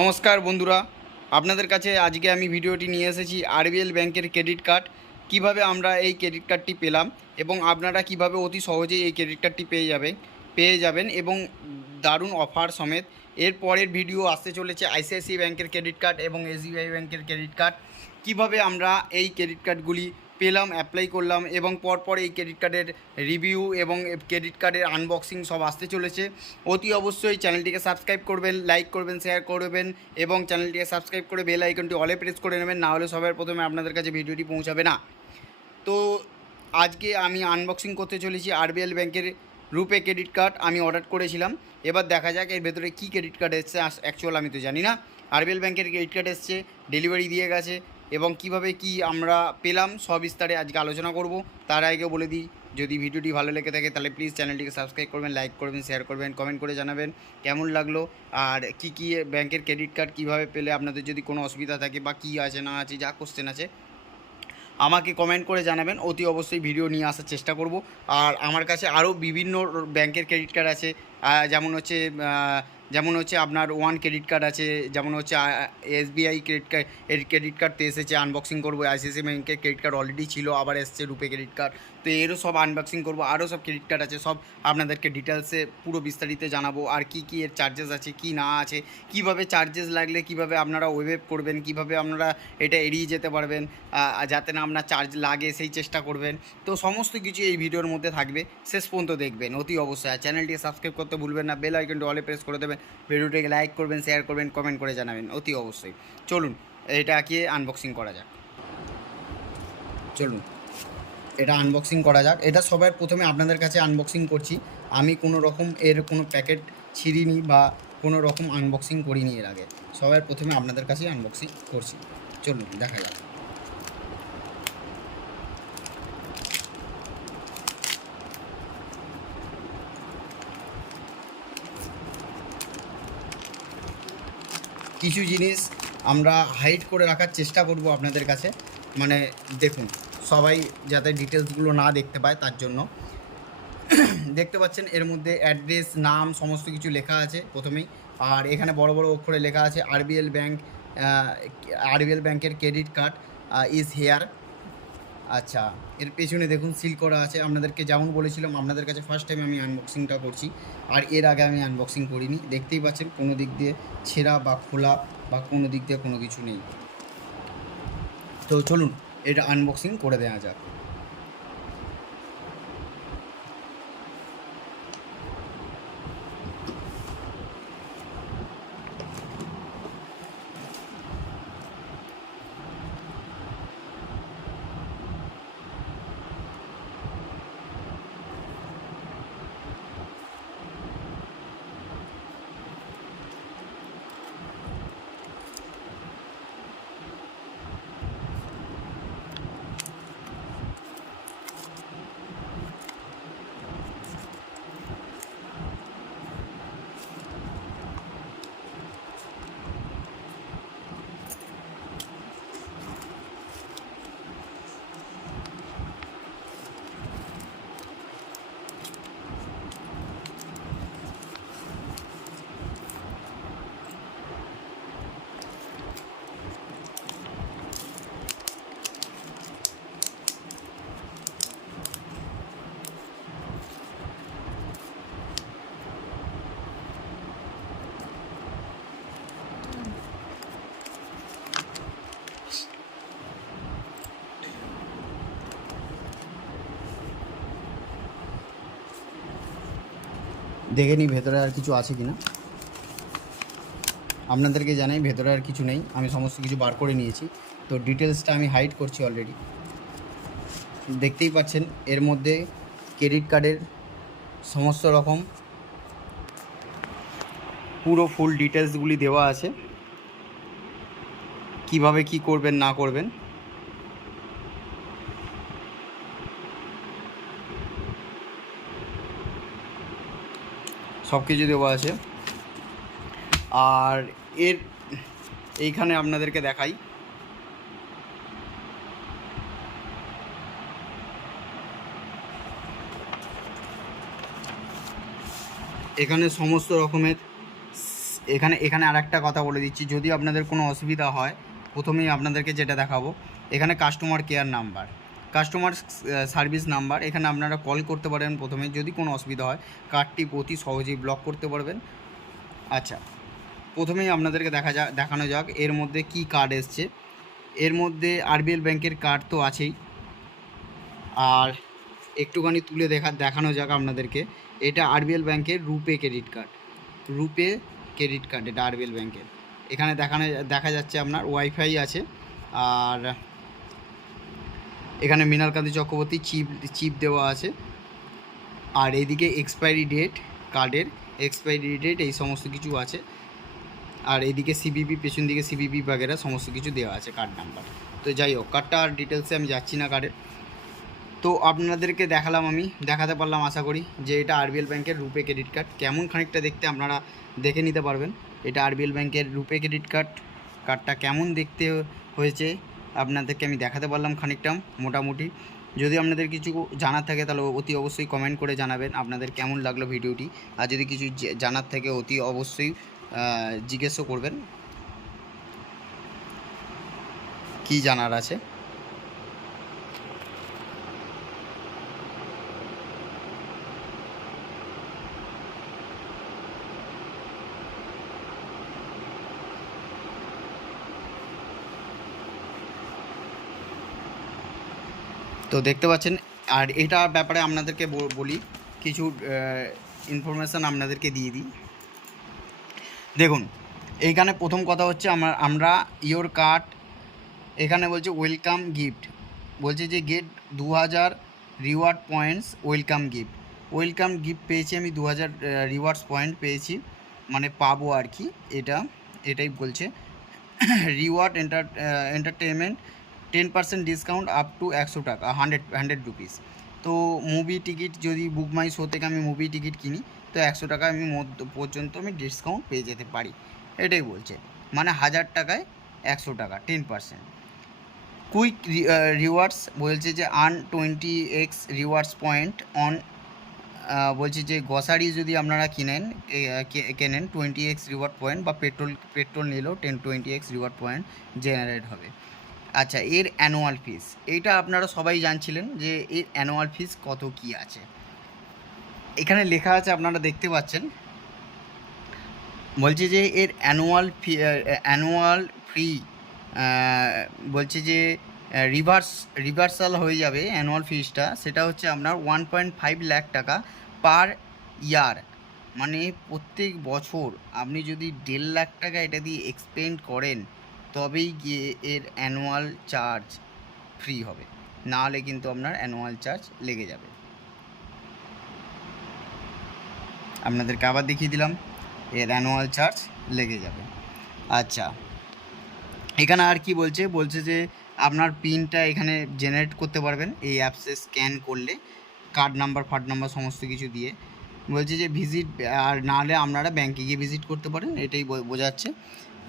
নমস্কার বন্ধুরা, আপনাদের কাছে আজকে আমি ভিডিওটি নিয়ে এসেছি আরবিএল ব্যাংকের ক্রেডিট কার্ড কিভাবে আমরা এই ক্রেডিট কার্ডটি পেলাম এবং আপনারা কিভাবে অতি সহজেই এই ক্রেডিট কার্ডটি পেয়ে যাবেন এবং দারুণ অফার সমেত। এর পরের ভিডিও আসতে চলেছে আইসিআইসিআই ব্যাংকের ক্রেডিট কার্ড এবং এসবিআই ব্যাংকের ক্রেডিট কার্ড কিভাবে আমরা এই ক্রেডিট কার্ডগুলি পেলাম, অ্যাপ্লাই করলাম এবং পরপর এই ক্রেডিট কার্ডের রিভিউ এবং ক্রেডিট কার্ডের আনবক্সিং সব আসতে চলেছে। অতি অবশ্যই চ্যানেলটিকে সাবস্ক্রাইব করবেন, লাইক করবেন, শেয়ার করবেন এবং চ্যানেলটিকে সাবস্ক্রাইব করে বেল আইকনটি অলে প্রেস করে নেবেন, না হলে সবার প্রথমে আপনাদের কাছে ভিডিওটি পৌঁছাবে না। তো আজকে আমি আনবক্সিং করতে চলেছি আরবিএল ব্যাংকের রুপে ক্রেডিট কার্ড। আমি অর্ডার করেছিলাম, এবার দেখা যাক এর ভেতরে কী ক্রেডিট কার্ড এসছে। অ্যাকচুয়াল আমি তো জানি না। আরবিএল ব্যাংকের ক্রেডিট কার্ড এসছে, ডেলিভারি দিয়ে গেছে এবং কিভাবে কি আমরা পেলাম সব বিস্তারে আজকে আলোচনা করব। তার আগে বলে দিই, যদি ভিডিওটি ভালো লেগে থাকে তাহলে প্লিজ চ্যানেলটিকে সাবস্ক্রাইব করবেন, লাইক করবেন, শেয়ার করবেন, কমেন্ট করে জানাবেন কেমন লাগলো আর কি ব্যাংকের ক্রেডিট কার্ড কীভাবে পেলে, আপনাদের যদি কোনো অসুবিধা থাকে বা কী আছে না আছে, যা কোশ্চেন আছে আমাকে কমেন্ট করে জানাবেন। অতি অবশ্যই ভিডিও নিয়ে আসার চেষ্টা করব। আর আমার কাছে আরও বিভিন্ন ব্যাংকের ক্রেডিট কার্ড আছে, যেমন হচ্ছে আপনার ওয়ান ক্রেডিট কার্ড আছে, যেমন হচ্ছে এসবিআই ক্রেডিট কার্ড তো এসেছে, আনবক্সিং করবো। আইসিআইসিআই ব্যাংকের ক্রেডিট কার্ড অলরেডি ছিল, আবার এসছে রুপে ক্রেডিট কার্ড, তো এরও সব আনবক্সিং করবো। আরও সব ক্রেডিট কার্ড আছে, সব আপনাদেরকে ডিটেলসে পুরো বিস্তারিত জানাবো। আর কি এর চার্জেস আছে, কি না আছে, কিভাবে চার্জেস লাগলে কিভাবে আপনারা ওয়েভ করবেন, কিভাবে আপনারা এটা এড়িয়ে যেতে পারবেন, যাতে না আপনার চার্জ লাগে সেই চেষ্টা করবেন। তো সমস্ত কিছু এই ভিডিওর মধ্যে থাকবে, শেষ পর্যন্ত দেখবেন অতি অবশ্যই। আর চ্যানেলটিকে সাবস্ক্রাইব করতে ভুলবেন না, বেল আইকনটি অলে প্রেস করে দেবেন, ভিডিওটিকে লাইক করবেন, শেয়ার করবেন, কমেন্ট করে জানাবেন অতি অবশ্যই। চলুন এটাকে আনবক্সিং করা যাক। এটা আনবক্সিং করা যাক। এটা সবার প্রথমে আপনাদের কাছে আনবক্সিং করছি। আমি কোনো রকম এর কোনো প্যাকেট ছিঁড়িনি বা কোনো রকম আনবক্সিং করিনি এর আগে। সবার প্রথমে আপনাদের কাছে আনবক্সিং করছি। চলুন দেখা যাক। কিছু জিনিস আমরা হাইড করে রাখার চেষ্টা করব আপনাদের কাছে, মানে দেখুন সবাই যাতে ডিটেলসগুলো না দেখতে পায় তার জন্য। দেখতে পাচ্ছেন এর মধ্যে অ্যাড্রেস, নাম সমস্ত কিছু লেখা আছে প্রথমেই। আর এখানে বড় বড় অক্ষরে লেখা আছে আরবিএল ব্যাংকের ক্রেডিট কার্ড ইজ হেয়ার। আচ্ছা, এর পেছনে দেখুন সিল করা আছে। আপনাদেরকে যেমন বলেছিলাম, আপনাদের কাছে ফার্স্ট টাইম আমি আনবক্সিংটা করছি, আর এর আগে আমি আনবক্সিং করিনি। দেখতেই পাচ্ছেন কোনো দিক দিয়ে ছেঁড়া বা খোলা বা কোনো দিক দিয়ে কোনো কিছু নেই। তো চলুন এটা আনবক্সিং করে দেওয়া যাক। দেখে নিই ভেতরে আর কিছু আছে কি না। আপনাদেরকে জানাই ভেতরে আর কিছু নেই, আমি সমস্ত কিছু বার করে নিয়েছি। তো ডিটেলসটা আমি হাইড করছি অলরেডি। দেখতেই পাচ্ছেন এর মধ্যে ক্রেডিট কার্ডের সমস্ত রকম পুরো ফুল ডিটেলসগুলি দেওয়া আছে, কিভাবে কি করবেন না করবেন। সব কিছু দেওয়া আছে। আর এইখানে আপনাদেরকে দেখাই, এখানে সমস্ত রকমের এখানে এখানে আরেকটা কথা বলে দিচ্ছি, যদি আপনাদের কোনো অসুবিধা হয় প্রথমেই আপনাদেরকে যেটা দেখাবো, এখানে customer care number, customer service number, এখানে আপনারা কল করতে পারেন প্রথমে যদি কোনো অসুবিধা হয়, কার্ডটি অতি সহজেই ব্লক করতে পারবেন। আচ্ছা, প্রথমেই আপনাদেরকে দেখানো যাক এর মধ্যে কি কার্ড এসছে। এর মধ্যে আরবিএল ব্যাংকের কার্ড তো আছেই, আর একটুখানি তুলে দেখানো যাক আপনাদেরকে। এটা আরবিএল ব্যাংকের রুপে ক্রেডিট কার্ড, রুপে ক্রেডিট কার্ড এটা আরবিএল ব্যাংকের। এখানে দেখা যাচ্ছে আপনার ওয়াইফাই আছে, আর এখানে মৃণালকান্তি চক্রবর্তী চিপ দেওয়া আছে, আর এইদিকে এক্সপায়ারি ডেট, কার্ডের এক্সপায়ারি ডেট এই সমস্ত কিছু আছে, আর এইদিকে সিবিপি, পেছন দিকে সিবিপি বাগেরা সমস্ত কিছু দেওয়া আছে, কার্ড নাম্বার। তো যাই হোক, কার্ডটা আর ডিটেলসে আমি যাচ্ছি না কার্ডের। তো আপনাদেরকে দেখাতে পারলাম আশা করি যে এটা আরবিএল ব্যাংকের রুপে ক্রেডিট কার্ড কেমন খানিকটা দেখতে আপনারা দেখে নিতে পারবেন। এটা আরবিএল ব্যাংকের রুপে ক্রেডিট কার্ডটা কেমন দেখতে হয়েছে আপনাদেরকে আমি দেখাতে পারলাম খানিকটা মোটামুটি। যদি আপনাদের কিছু জানার থাকে তাহলে অতি অবশ্যই কমেন্ট করে জানাবেন আপনাদের কেমন লাগলো ভিডিওটি, আর যদি কিছু জানার থাকে অতি অবশ্যই জিজ্ঞেসও করবেন কি জানার আছে। তো দেখতে পাচ্ছেন, আর এটার ব্যাপারে আপনাদেরকে বলি কিছু ইনফরমেশান আপনাদেরকে দিয়ে দিই। দেখুন, এইখানে প্রথম কথা হচ্ছে আমরা ইয়োর কার্ড, এখানে বলছে ওয়েলকাম গিফট, বলছে যে get 2000 reward points welcome gift পেয়েছি আমি, 2000 রিওয়ার্ডস পয়েন্ট পেয়েছি, মানে পাবো আর কি, এটাই বলছে। Reward entertainment 10% discount up to 100 টাকা, 100 রুপিস। তো মুভি টিকিট যদি বুক মাই শো থেকে আমি মুভি টিকিট কিনি তো 100 টাকা আমি পর্যন্ত আমি ডিসকাউন্ট পেয়ে যেতে পারি, এটাই বলছে। মানে 1000 টাকায় 100 টাকা, 10%। কুইক রিওয়ার্ডস বলছে যে earn 20x rewards point on, বলছে যে গ্রসারি যদি আপনারা কেনেন 20x রিওয়ার্ড পয়েন্ট, বা পেট্রোল নিলেও 20x রিওয়ার্ড পয়েন্ট জেনারেট হবে। আচ্ছা, এর অ্যানুয়াল ফিস, এইটা আপনারা সবাই জানছিলেন যে এর অ্যানুয়াল ফিস কত কি আছে। এখানে লেখা আছে আপনারা দেখতে পাচ্ছেন, বলছে যে এর অ্যানুয়াল ফি বলছে যে রিভার্সাল হয়ে যাবে অ্যানুয়াল ফিসটা, সেটা হচ্ছে আপনার 1.5 লাখ টাকা পার ইয়ার। মানে প্রত্যেক বছর আপনি যদি 1.5 লাখ টাকা এটা দিয়ে এক্সপেন্ড করেন তবেই গিয়ে এর অ্যানুয়াল চার্জ ফ্রি হবে, নাহলে কিন্তু আপনার অ্যানুয়াল চার্জ লেগে যাবে। আপনাদেরকে আবার দেখিয়ে দিলাম, এর অ্যানুয়াল চার্জ লেগে যাবে। আচ্ছা, এখানে আর কি বলছে যে আপনার পিনটা এখানে জেনারেট করতে পারবেন এই অ্যাপসে স্ক্যান করলে, কার্ড নাম্বার সমস্ত কিছু দিয়ে। বলছে যে ভিজিট, আর নাহলে আপনারা ব্যাংকে গিয়ে ভিজিট করতে পারেন, এটাই বোঝাচ্ছে।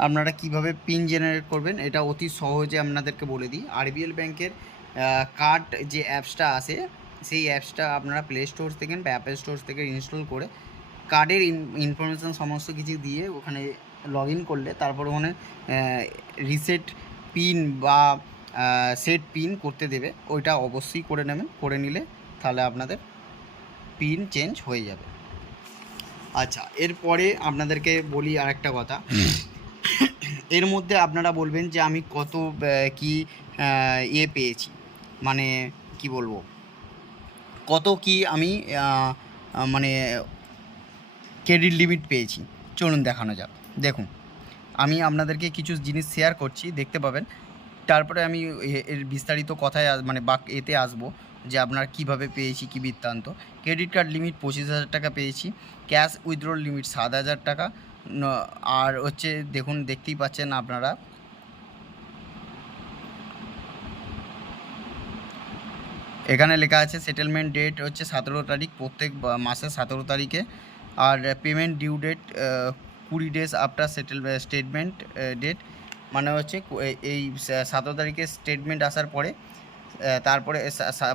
আপনারা কিভাবে পিন জেনারেট করবেন এটা অতি সহজে আপনাদেরকে বলে দিই। আরবিএল ব্যাংকের কার্ড যে অ্যাপসটা আছে সেই অ্যাপসটা আপনারা প্লে স্টোর থেকে বা অ্যাপেল স্টোর থেকে ইনস্টল করে কার্ডের ইনফরমেশান সমস্ত কিছু দিয়ে ওখানে লগ ইন করলে তারপর ওখানে রিসেট পিন বা সেট পিন করতে দেবে, ওইটা অবশ্যই করে নেবেন, করে নিলে তাহলে আপনাদের পিন চেঞ্জ হয়ে যাবে। আচ্ছা, এরপরে আপনাদেরকে বলি আরেকটা কথা, এর মধ্যে আপনারা বলবেন যে আমি কত কি পেয়েছি, মানে কি বলবো, কত কি আমি মানে ক্রেডিট লিমিট পেয়েছি। চলুন দেখানো যাক। দেখুন, আমি আপনাদেরকে কিছু জিনিস শেয়ার করছি, দেখতে পাবেন, তারপরে আমি এর বিস্তারিত কথায় মানে এতে আসবো যে আপনার কিভাবে পেয়েছি, কী বৃত্তান্ত। ক্রেডিট কার্ড লিমিট 25,000 টাকা পেয়েছি, ক্যাশ উইথড্রল লিমিট 7,000 টাকা, আর হচ্ছে দেখুন, দেখতেই পাচ্ছেন আপনারা এখানে লেখা আছে সেটেলমেন্ট ডেট হচ্ছে 17 তারিখ, প্রত্যেক মাসের 17 তারিখে, আর payment due date 20 days after statement date, মানে হচ্ছে এই 17 তারিখে স্টেটমেন্ট আসার পরে, তারপরে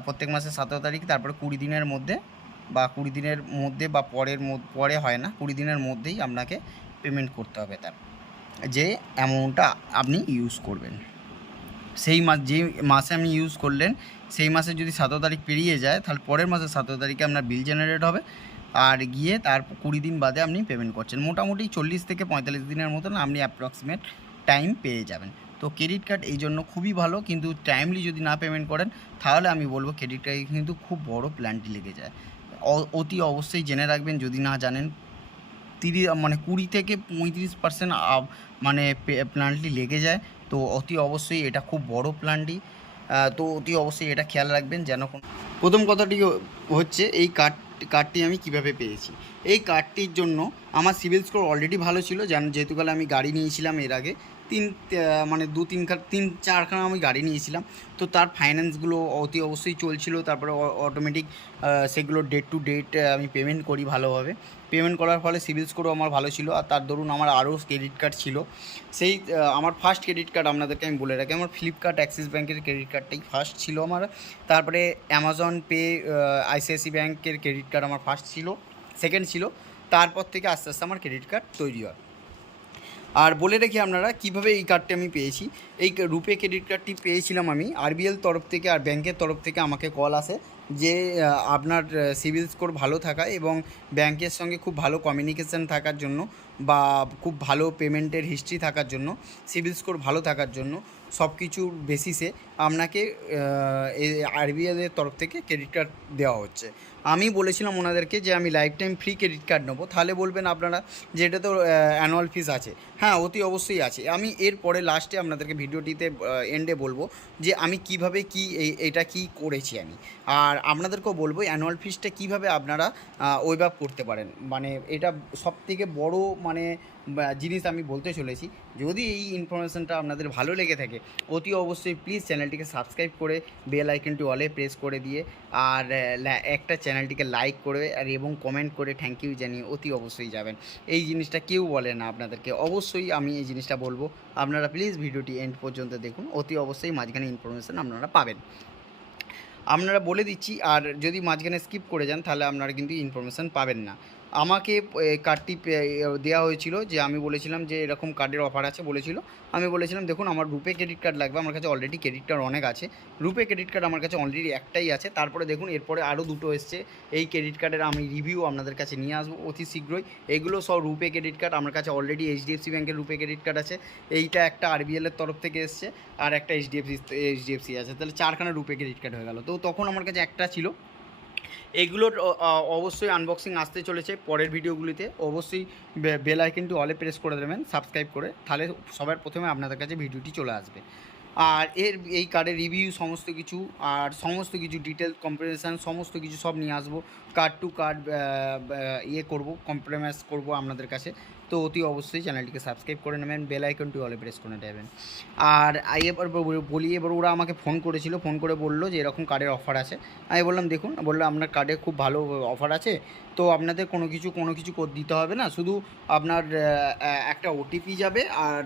প্রত্যেক মাসের 17 তারিখ, তারপরে 20 দিনের মধ্যে বা 20 দিনের মধ্যে বা পরে হয় না, 20 দিনের মধ্যেই আপনাকে পেমেন্ট করতে হবে তার, যে অ্যামাউন্টটা আপনি ইউজ করবেন। সেই মাস, যে মাসে আপনি ইউজ করলেন সেই মাসে যদি 17 তারিখ পেরিয়ে যায়, তাহলে পরের মাসে 17 তারিখে আপনার বিল জেনারেট হবে, আর গিয়ে তার 20 দিন বাদে আপনি পেমেন্ট করছেন। মোটামুটি 40 থেকে 45 দিনের মতন আপনি অ্যাপ্রক্সিমেট টাইম পেয়ে যাবেন। তো ক্রেডিট কার্ড এই জন্য খুবই ভালো, কিন্তু টাইমলি যদি না পেমেন্ট করেন তাহলে আমি বলবো ক্রেডিট কার্ডে কিন্তু খুব বড় প্ল্যান্টি লেগে যায়। অতি অবশ্যই জেনে রাখবেন, যদি না জানেন 20 থেকে 35% মানে প্ল্যান্টি লেগে যায়। তো অতি অবশ্যই এটা খুব বড় প্ল্যান্টি, তো অতি অবশ্যই এটা খেয়াল রাখবেন যেন প্রথম কথাটি হচ্ছে এই কার্ডটি আমি কিভাবে পেয়েছি। এই কার্ডটির জন্য আমার সিবিল স্কোর অলরেডি ভালো ছিল, যেহেতু কালে আমি গাড়ি নিয়েছিলাম এর আগে, মানে 3-4খানা আমি গাড়ি নিয়েছিলাম। তো তার ফাইন্যান্সগুলো অতি অবশ্যই চলছিল, তারপরে অটোমেটিক সেগুলো ডেট টু ডেট আমি পেমেন্ট করি ভালোভাবে। পেমেন্ট করার ফলে সিবিল স্কোরও আমার ভালো ছিল। আর তার দরুন আমার আরও ক্রেডিট কার্ড ছিল। সেই আমার ফার্স্ট ক্রেডিট কার্ড আপনাদেরকে আমি বলে রাখি, আমার ফ্লিপকার্ট অ্যাক্সিস ব্যাঙ্কের ক্রেডিট কার্ডটাই ফার্স্ট ছিল আমার। তারপরে অ্যামাজন পে, আইসিআইসি ব্যাঙ্কের ক্রেডিট কার্ড আমার ফার্স্ট ছিল, সেকেন্ড ছিল। তারপর থেকে আস্তে আস্তে আমার ক্রেডিট কার্ড তৈরি হয়। আর বলে রেখে আপনারা কীভাবে এই কার্ডটি আমি পেয়েছি। এই রুপে ক্রেডিট কার্ডটি পেয়েছিলাম আমি আরবিএল তরফ থেকে, আর ব্যাংকের তরফ থেকে আমাকে কল আসে যে আপনার সিবিল স্কোর ভালো থাকা এবং ব্যাংকের সঙ্গে খুব ভালো কমিউনিকেশান থাকার জন্য, বা খুব ভালো পেমেন্টের হিস্ট্রি থাকার জন্য, সিবিল স্কোর ভালো থাকার জন্য সব কিছুর বেসিসে আপনাকে আরবিএলের তরফ থেকে ক্রেডিট কার্ড দেওয়া হচ্ছে। আমি বলেছিলাম ওনাদেরকে যে আমি life time free credit card নেবো। তাহলে বলবেন আপনারা যে এটা তো অ্যানুয়াল ফিস আছে। হ্যাঁ, অতি অবশ্যই আছে। আমি এরপরে লাস্টে আপনাদেরকে ভিডিওটিতে এন্ডে বলবো যে আমি কিভাবে এটা কি করেছি আমি। আর আপনাদেরকেও বলবো অ্যানুয়াল ফিসটা কীভাবে আপনারা ওয়েভ আপ করতে পারেন। মানে এটা সবথেকে বড় মানে জিনিস আমি বলতে চলেছি। যদি এই ইনফরমেশানটা আপনাদের ভালো লেগে থাকে, অতি অবশ্যই প্লিজ চ্যানেলটিকে সাবস্ক্রাইব করে বেল আইকনটি অলে প্রেস করে দিয়ে, আর একটা চ্যানেলটিকে লাইক করে আর এবং কমেন্ট করে থ্যাংক ইউ জানিয়ে অতি অবশ্যই যাবেন। এই জিনিসটা কেউ বলে না আপনাদেরকে, অবশ্যই আমি এই জিনিসটা বলবো। আপনারা প্লিজ ভিডিওটি এন্ড পর্যন্ত দেখুন, অতি অবশ্যই মাঝখানে ইনফরমেশান আপনারা পাবেন। আপনারা বলে দিচ্ছি, আর যদি মাঝখানে স্কিপ করে যান তাহলে আপনারা কিন্তু ইনফরমেশান পাবেন না। আমাকে কার্ডটি দেওয়া হয়েছিল, যে আমি বলেছিলাম যে এরকম কার্ডের অফার আছে বলেছিল। আমি বলেছিলাম দেখুন আমার রুপে ক্রেডিট কার্ড লাগবে, আমার কাছে অলরেডি ক্রেডিট কার্ড অনেক আছে। রুপে ক্রেডিট কার্ড আমার কাছে অলরেডি একটাই আছে। তারপরে দেখুন এরপরে আরও দুটো এসছে। এই ক্রেডিট কার্ডের আমি রিভিউ আপনাদের কাছে নিয়ে আসবো অতি শীঘ্রই। এগুলো সব রুপে ক্রেডিট কার্ড। আমার কাছে অলরেডি এইচডিএফসি ব্যাঙ্কের রুপে ক্রেডিট কার্ড আছে, এইটা একটা আরবিএলের তরফ থেকে এসছে, আর একটা এইচডিএফসি আছে। তাহলে 4খানা রুপে ক্রেডিট কার্ড হয়ে গেল। তো তখন আমার কাছে একটা ছিল। এইগুলোর অবশ্যই আনবক্সিং আসতে চলেছে পরের ভিডিওগুলিতে। অবশ্যই বেল আইকনটি অলে প্রেস করে দেবেন সাবস্ক্রাইব করে, তাহলে সবার প্রথমে আপনাদের কাছে ভিডিওটি চলে আসবে। আর এই কার্ডের রিভিউ সমস্ত কিছু, আর সমস্ত কিছু ডিটেল কম্পারিজন সমস্ত কিছু সব নিয়ে আসবো। কার্ড টু কার্ড করবো, কম্প্রোমাইজ করবো আপনাদের কাছে। তো অতি অবশ্যই চ্যানেলটিকে সাবস্ক্রাইব করে নেবেন, বেল আইকনটি অলে প্রেস করে দেবেন। আর এবার বলি, এবার ওরা আমাকে ফোন করেছিল, ফোন করে বললো যে এরকম কার্ডের অফার আছে। আমি বললাম দেখুন, বললো আপনার কার্ডে খুব ভালো অফার আছে, তো আপনাদের কোনো কিছু দিতে হবে না, শুধু আপনার একটা ওটিপি যাবে, আর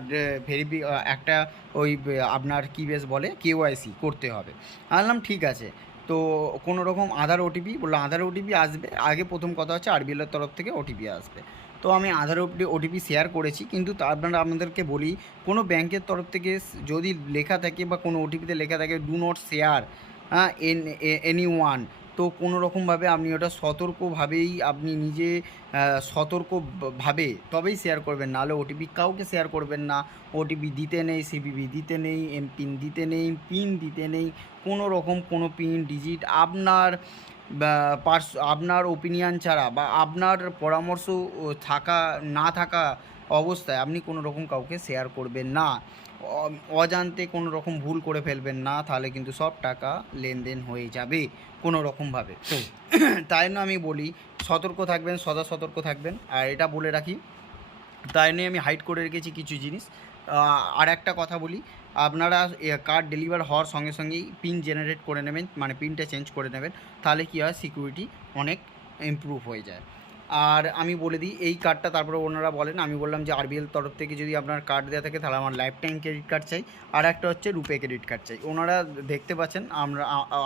একটা ওই আপনার কী বেশ বলে কেওয়াইসি করতে হবে। আমি বললাম ঠিক আছে। তো কোনো রকম আধার ওটিপি, বললো আধার ওটিপি আসবে আগে, প্রথম কথা হচ্ছে আরবিএলের তরফ থেকে ওটিপি আসবে। তো আমি আধার ওটিপি শেয়ার করেছি, কিন্তু আপনাদেরকে বলি কোনো ব্যাংকের তরফ থেকে যদি লেখা থাকে বা কোনো ওটিপিতে লেখা থাকে do not share any one, তো কোনো রকমভাবে আপনি ওটা সতর্কভাবেই আপনি নিজে সতর্কভাবে তবেই শেয়ার করবেন, নাহলে ওটিপি কাউকে শেয়ার করবেন না। ওটিপি দিতে নেই, সিভিভি দিতে নেই, এমপিন দিতে নেই, পিন দিতে নেই, কোনো রকম কোনো পিন ডিজিট আপনার ওপিনিয়ন ছাড়া বা আপনার পরামর্শ না থাকা অবস্থায় আপনি কোনো রকম কাউকে শেয়ার করবেন না। অজান্তে কোনো রকম ভুল করে ফেলবেন না, তাহলে কিন্তু সব টাকা লেনদেন হয়ে যাবে কোনো রকমভাবে। তাই জন্য আমি বলি সতর্ক থাকবেন, সদা সতর্ক থাকবেন। আর এটা বলে রাখি, তাই নিয়ে আমি হাইড করে রেখেছি কিছু জিনিস। আর একটা কথা বলি, আপনারা কার্ড ডেলিভার হওয়ার সঙ্গে সঙ্গেই পিন জেনারেট করে নেবেন, মানে পিনটা চেঞ্জ করে নেবেন, তাহলে কী হয় সিকিউরিটি অনেক ইমপ্রুভ হয়ে যায়। আর আমি বলে দিই এই কার্ডটা, তারপরে ওনারা বলেন, আমি বললাম যে আরবিএল তরফ থেকে যদি আপনার কার্ড দেওয়া থাকে তাহলে আমার লাইফ টাইম ক্রেডিট কার্ড চাই, আর একটা হচ্ছে রুপে ক্রেডিট কার্ড চাই। ওনারা দেখতে পাচ্ছেন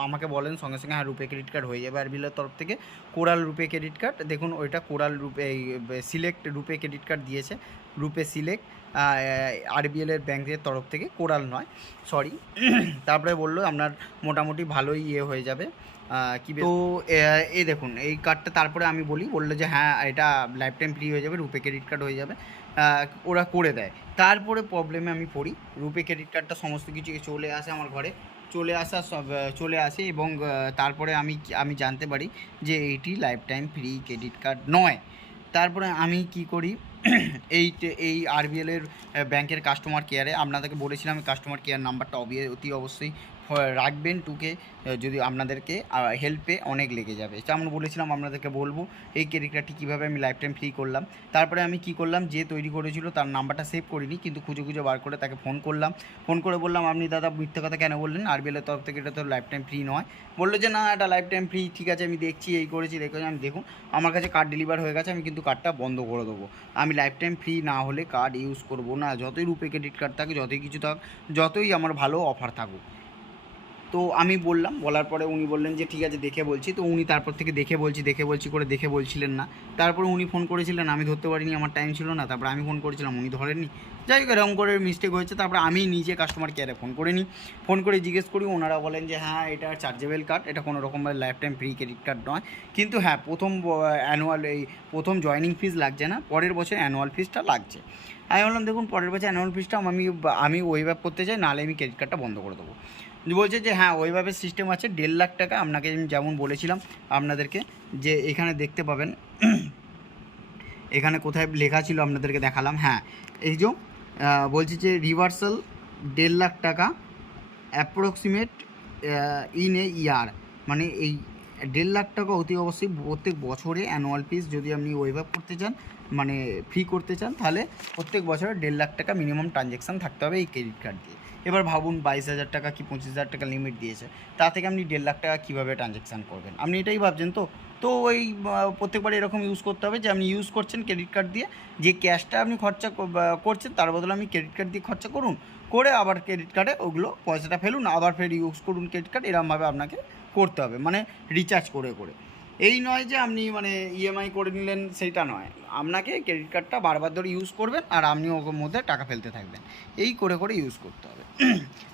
আমাকে বলেন সঙ্গে সঙ্গে হ্যাঁ রুপে ক্রেডিট কার্ড হয়ে যাবে আরবিএলের তরফ থেকে। কোরাল রুপে ক্রেডিট কার্ড দেখুন, ওইটা কোরাল রুপে সিলেক্ট রুপে ক্রেডিট কার্ড দিয়েছে, রূপে সিলেক্ট, আরবিএলের ব্যাংকের তরফ থেকে, কোরাল নয়, সরি। তারপরে বললো আপনার মোটামুটি ভালোই হয়ে যাবে। কি তো এই দেখুন এই কার্ডটা, তারপরে আমি বললো যে হ্যাঁ এটা লাইফ টাইম ফ্রি হয়ে যাবে, রূপে ক্রেডিট কার্ড হয়ে যাবে। ওরা করে দেয়। তারপরে প্রবলেমে আমি পড়ি, রূপে ক্রেডিট কার্ডটা সমস্ত কিছু চলে আসে আমার ঘরে, চলে আসে এবং তারপরে আমি জানতে পারি যে এইটি lifetime free credit card নয়। তারপরে আমি কি করি, এই আরবিএলের ব্যাংকের কাস্টমার কেয়ারে, আপনাদেরকে বলেছিলাম কাস্টমার কেয়ার নাম্বারটা অতি অবশ্যই রাখবেন, টুকে যদি আপনাদেরকে হেল্পে অনেক লেগে যাবে। যেমন বলেছিলাম আপনাদেরকে বলবো এই ক্রেডিট কার্ডটি কীভাবে আমি লাইফ টাইম ফ্রি করলাম। তারপরে আমি কি করলাম, যে তৈরি করেছিল তার নাম্বারটা সেভ করিনি, কিন্তু খুঁজে বার করে তাকে ফোন করলাম। ফোন করে বললাম আপনি দাদা মিথ্যে কথা কেন বললেন, আরবিএলের তরফ থেকে এটা তো লাইফ টাইম ফ্রি নয়। বললো যে না এটা লাইফ টাইম ফ্রি, ঠিক আছে আমি দেখছি, এই করেছি দেখেছি। আমি দেখুন আমার কাছে কার্ড ডেলিভার হয়ে গেছে, আমি কিন্তু কার্ডটা বন্ধ করে দেবো। আমি লাইফ টাইম ফ্রি না হলে কার্ড ইউজ করবো না, যতই রূপে ক্রেডিট কার্ড থাকে, যতই কিছু থাক, যতই আমার ভালো অফার থাকুক। তো আমি বলার পরে উনি বললেন যে ঠিক আছে দেখে বলছি। তো উনি তারপর থেকে দেখে বলছিলেন না। তারপরে উনি ফোন করেছিলেন, আমি ধরতে পারিনি, আমার টাইম ছিল না। তারপরে আমি ফোন করেছিলাম, উনি ধরেননি। যাই হোক এরকম করে মিস্টেক হয়েছে। তারপরে আমি নিজে কাস্টমার কেয়ারে ফোন করে জিজ্ঞেস করি। ওনারা বলেন যে হ্যাঁ এটা চার্জেবল কার্ড, এটা কোনো রকমভাবে life time free credit card নয়, কিন্তু হ্যাঁ প্রথম জয়নিং ফিজ লাগছে না, পরের বছর অ্যানুয়াল ফিজটা লাগছে। আমি বললাম দেখুন পরের বছর অ্যানুয়াল ফিজটা আমি ওয়েভ করতে চাই, নাহলে আমি ক্রেডিট কার্ডটা বন্ধ করে দেবো। বলছে যে হ্যাঁ ওইভাবে সিস্টেম আছে, 1.5 লাখ টাকা। আপনাকে আমি যেমন বলেছিলাম আপনাদেরকে, যে এখানে দেখতে পাবেন, এখানে কোথায় লেখা ছিল আপনাদেরকে দেখালাম, হ্যাঁ এই যে বলছি যে রিভার্সাল 1.5 লাখ টাকা অ্যাপ্রক্সিমেট ইন এ ইয়ার, মানে এই 1.5 লাখ টাকা অতি অবশ্যই প্রত্যেক বছরে অ্যানুয়াল ফিস যদি আপনি ওয়েভ করতে চান, মানে ফ্রি করতে চান, তাহলে প্রত্যেক বছরে 1.5 লাখ টাকা মিনিমাম ট্রানজ্যাকশান থাকতে হবে এই ক্রেডিট কার্ড দিয়ে। এবার ভাবুন 22,000 টাকা কি 25,000 টাকা লিমিট দিয়েছে, তা থেকে আপনি 1.5 লাখ টাকা কীভাবে ট্রানজ্যাকশান করবেন, আপনি এটাই ভাবছেন। তো ওই প্রত্যেকবার এরকম ইউজ করতে হবে যে আপনি ইউজ করছেন ক্রেডিট কার্ড দিয়ে, যে ক্যাশটা আপনি খরচা করছেন তার বদলে আপনি ক্রেডিট কার্ড দিয়ে খরচা করুন, করে আবার ক্রেডিট কার্ডে ওগুলো পয়সাটা ফেলুন, আবার ফের ইউজ করুন ক্রেডিট কার্ড, এরকমভাবে আপনাকে করতে হবে, মানে রিচার্জ করে। এই নয় যে আপনি মানে ইএমআই করে নিলেন, সেইটা নয়। আপনাকে ক্রেডিট কার্ডটা বারবার ধরে ইউজ করবেন আর আপনি ওর মধ্যে টাকা ফেলতে থাকবেন, এই করে ইউজ করতে হবে।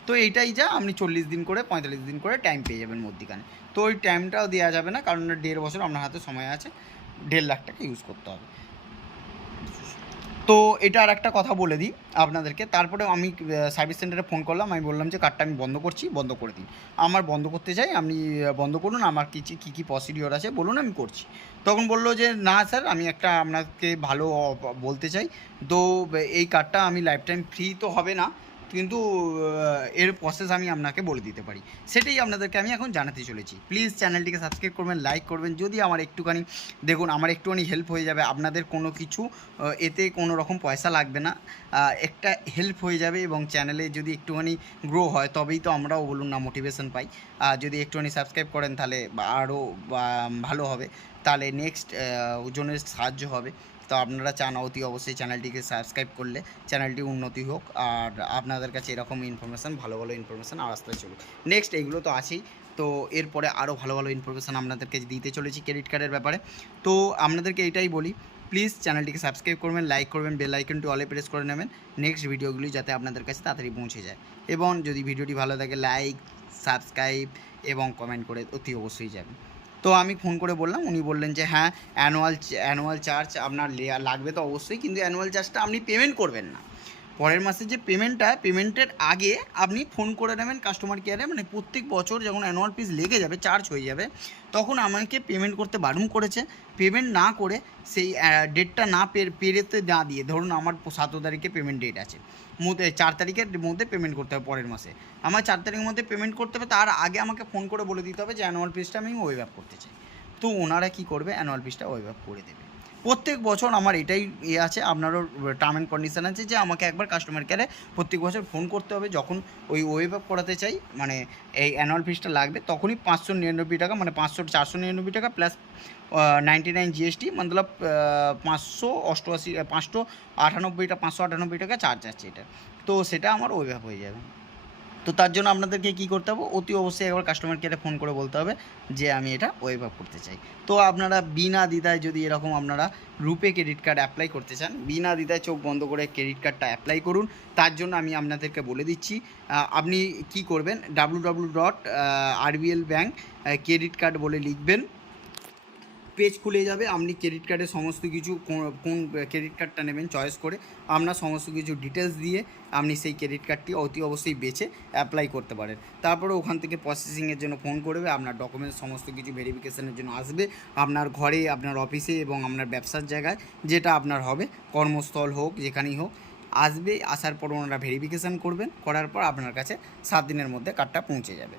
তো এইটাই যা আপনি 40 দিন করে 45 দিন করে টাইম পেয়ে যাবেন মধ্যিখানে। তো ওই টাইমটাও দেওয়া যাবে না, কারণ 1.5 বছর আপনার হাতে সময় আছে, 1.5 লাখ টাকা ইউজ করতে হবে। তো এটা আর একটা কথা বলে দিই আপনাদেরকে। তারপরে আমি সার্ভিস সেন্টারে ফোন করলাম, আমি বললাম যে কার্ডটা আমি বন্ধ করছি, বন্ধ করে দিন। আমার বন্ধ করতে চাই, আপনি বন্ধ করুন, আমার কী প্রসিডিওর আছে বলুন, আমি করছি। তখন বললো যে না স্যার, আমি একটা আপনাকে ভালো বলতে চাই, তো এই কার্ডটা আমি লাইফ টাইম ফ্রি তো হবে না, কিন্তু এর প্রসেস আমি আপনাকে বলে দিতে পারি। সেটাই আপনাদেরকে আমি এখন জানাতে চলেছি। প্লিজ চ্যানেলটিকে সাবস্ক্রাইব করবেন, লাইক করবেন, যদি আমার একটুখানি দেখুন আমার একটুখানি হেল্প হয়ে যাবে, আপনাদের কোনো কিছু এতে কোনো রকম পয়সা লাগবে না, একটা হেল্প হয়ে যাবে, এবং চ্যানেলে যদি একটুখানি গ্রো হয় তবেই তো আমরাও বলুন না মোটিভেশন পাই। আর যদি একটুখানি সাবস্ক্রাইব করেন তাহলে আরও ভালো হবে, তাহলে নেক্সট জনের সাহায্য হবে। তো আপনারা চান অতি অবশ্যই চ্যানেলটিকে সাবস্ক্রাইব করলে চ্যানেলটি উন্নতি হোক, আর আপনাদের কাছে এরকম ইনফরমেশান, ভালো ইনফরমেশান আসতে চলুক। নেক্সট এইগুলো তো আছেই, তো এরপরে আরও ভালো ইনফরমেশান আপনাদেরকে দিতে চলেছি ক্রেডিট কার্ডের ব্যাপারে। তো আপনাদেরকে এটাই বলি, প্লিজ চ্যানেলটিকে সাবস্ক্রাইব করবেন, লাইক করবেন, বেল আইকনটি অলে প্রেস করে নেবেন, নেক্সট ভিডিওগুলি যাতে আপনাদের কাছে তাড়াতাড়ি পৌঁছে যায়। এবং যদি ভিডিওটি ভালো থাকে লাইক, সাবস্ক্রাইব এবং কমেন্ট করে অতি অবশ্যই যাবেন। তো আমি ফোন করে বললাম, উনি বললেন যে হ্যাঁ অ্যানুয়াল চার্জ আপনার লাগবে তো অবশ্যই, কিন্তু অ্যানুয়াল চার্জটা আপনি পেমেন্ট করবেন না, পরের মাসে যে পেমেন্টের আগে আপনি ফোন করে নেবেন কাস্টমার কেয়ারে, মানে প্রত্যেক বছর যখন অ্যানুয়াল ফিস লেগে যাবে, চার্জ হয়ে যাবে, তখন আমাকে পেমেন্ট করতে বারণ করেছে। পেমেন্ট না করে সেই ডেটটা পেরোতে না দিয়ে, ধরুন আমার 7 তারিখে পেমেন্ট ডেট আছে, 4 তারিখের মধ্যে পেমেন্ট করতে হবে, পরের মাসে আমার 4 তারিখের মধ্যে পেমেন্ট করতে হবে, তার আগে আমাকে ফোন করে বলে দিতে হবে যে অ্যানুয়াল ফিসটা আমি ওয়েভ করতে চাই। তো ওনারা কী করবে, অ্যানুয়াল ফিসটা ওয়েভ করে দেবে। প্রত্যেক বছর আমার এটাই আছে, আপনারও টার্ম অ্যান্ড কন্ডিশান আছে যে আমাকে একবার কাস্টমার কেয়ারে প্রত্যেক বছর ফোন করতে হবে, যখন ওই ওয়েভ আপ করাতে চাই, মানে এই অ্যানুয়াল ফিসটা লাগবে, তখনই 599 টাকা, মানে 499 টাকা প্লাস 99 জিএসটি, মতলব 598 টাকা চার্জ আছে এটা। তো সেটা আমার ওয়েভ আপ হয়ে যাবে। তো তার জন্য আপনাদেরকে কী করতে হবে, অতি অবশ্যই একবার কাস্টমার কেয়ারে ফোন করে বলতে হবে যে আমি এটা ওয়েভ অফ করতে চাই। তো আপনারা বিনা দ্বিধায় যদি এরকম আপনারা রুপে ক্রেডিট কার্ড অ্যাপ্লাই করতে চান, বিনা দ্বিধায় চোখ বন্ধ করে ক্রেডিট কার্ডটা অ্যাপ্লাই করুন। তার জন্য আমি আপনাদেরকে বলে দিচ্ছি, আপনি কি করবেন, www.rbl bank ক্রেডিট কার্ড বলে লিখবেন, পেজ খুলে যাবে। আপনি ক্রেডিট কার্ডের সমস্ত কিছু কোন ক্রেডিট কার্ডটা নেবেন চয়েস করে আপনার সমস্ত কিছু ডিটেলস দিয়ে আপনি সেই ক্রেডিট কার্ডটি অতি অবশ্যই বেছে অ্যাপ্লাই করতে পারেন। তারপরে ওখান থেকে প্রসেসিংয়ের জন্য ফোন করবে, আপনার ডকুমেন্টস সমস্ত কিছু ভেরিফিকেশনের জন্য আসবে আপনার ঘরে, আপনার অফিসে এবং আপনার ব্যবসার জায়গায়, যেটা আপনার হবে, কর্মস্থল হোক যেখানেই হোক, আসবে। আসার পর ওনারা ভেরিফিকেশান করবেন, করার পর আপনার কাছে 7 দিনের মধ্যে কার্ডটা পৌঁছে যাবে।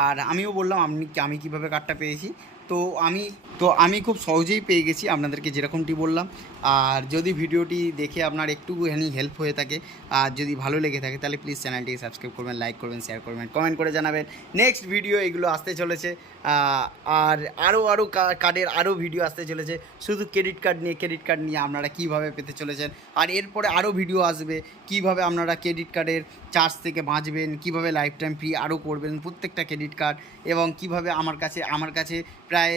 আর আমিও বললাম আমি কীভাবে কার্ডটা পেয়েছি। তো আমি খুব সহজেই পেয়ে গেছি, আপনাদেরকে যেরকমটি বললাম। আর যদি ভিডিওটি দেখে আপনার একটুখানি হেল্প হয়ে থাকে আর যদি ভালো লেগে থাকে, তাহলে প্লিজ চ্যানেলটিকে সাবস্ক্রাইব করবেন, লাইক করবেন, শেয়ার করবেন, কমেন্ট করে জানাবেন। নেক্সট ভিডিও এগুলো আসতে চলেছে, আর আরও কার্ডের আরও ভিডিও আসতে চলেছে, শুধু ক্রেডিট কার্ড নিয়ে আপনারা কীভাবে পেতে চলেছেন। আর এরপরে আরও ভিডিও আসবে কীভাবে আপনারা ক্রেডিট কার্ডের চার্জ থেকে বাঁচবেন, কীভাবে লাইফ টাইম ফ্রি আরও করবেন প্রত্যেকটা ক্রেডিট কার্ড, এবং কীভাবে আমার কাছে প্রায়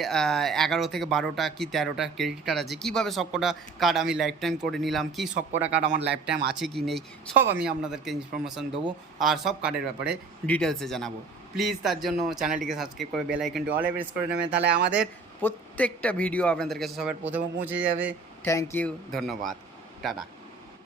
11 থেকে 12টা কি 13টা ক্রেডিট কার্ড আছে, কীভাবে সবকটা কার্ড আমি লাইফ টাইম করে নিলাম, কি সবকটা কার্ড আমার লাইফ টাইম আছে কি নেই, সব আমি আপনাদেরকে ইনফরমেশান দেবো আর সব কার্ডের ব্যাপারে ডিটেলসে জানাবো। প্লিজ তার জন্য চ্যানেলটিকে সাবস্ক্রাইব করে বেল আইকনটি অলে প্রেস করে নেবেন, তাহলে আমাদের প্রত্যেকটা ভিডিও আপনাদের কাছে সবার প্রথমে পৌঁছে যাবে। থ্যাংক ইউ, ধন্যবাদ, টাটা।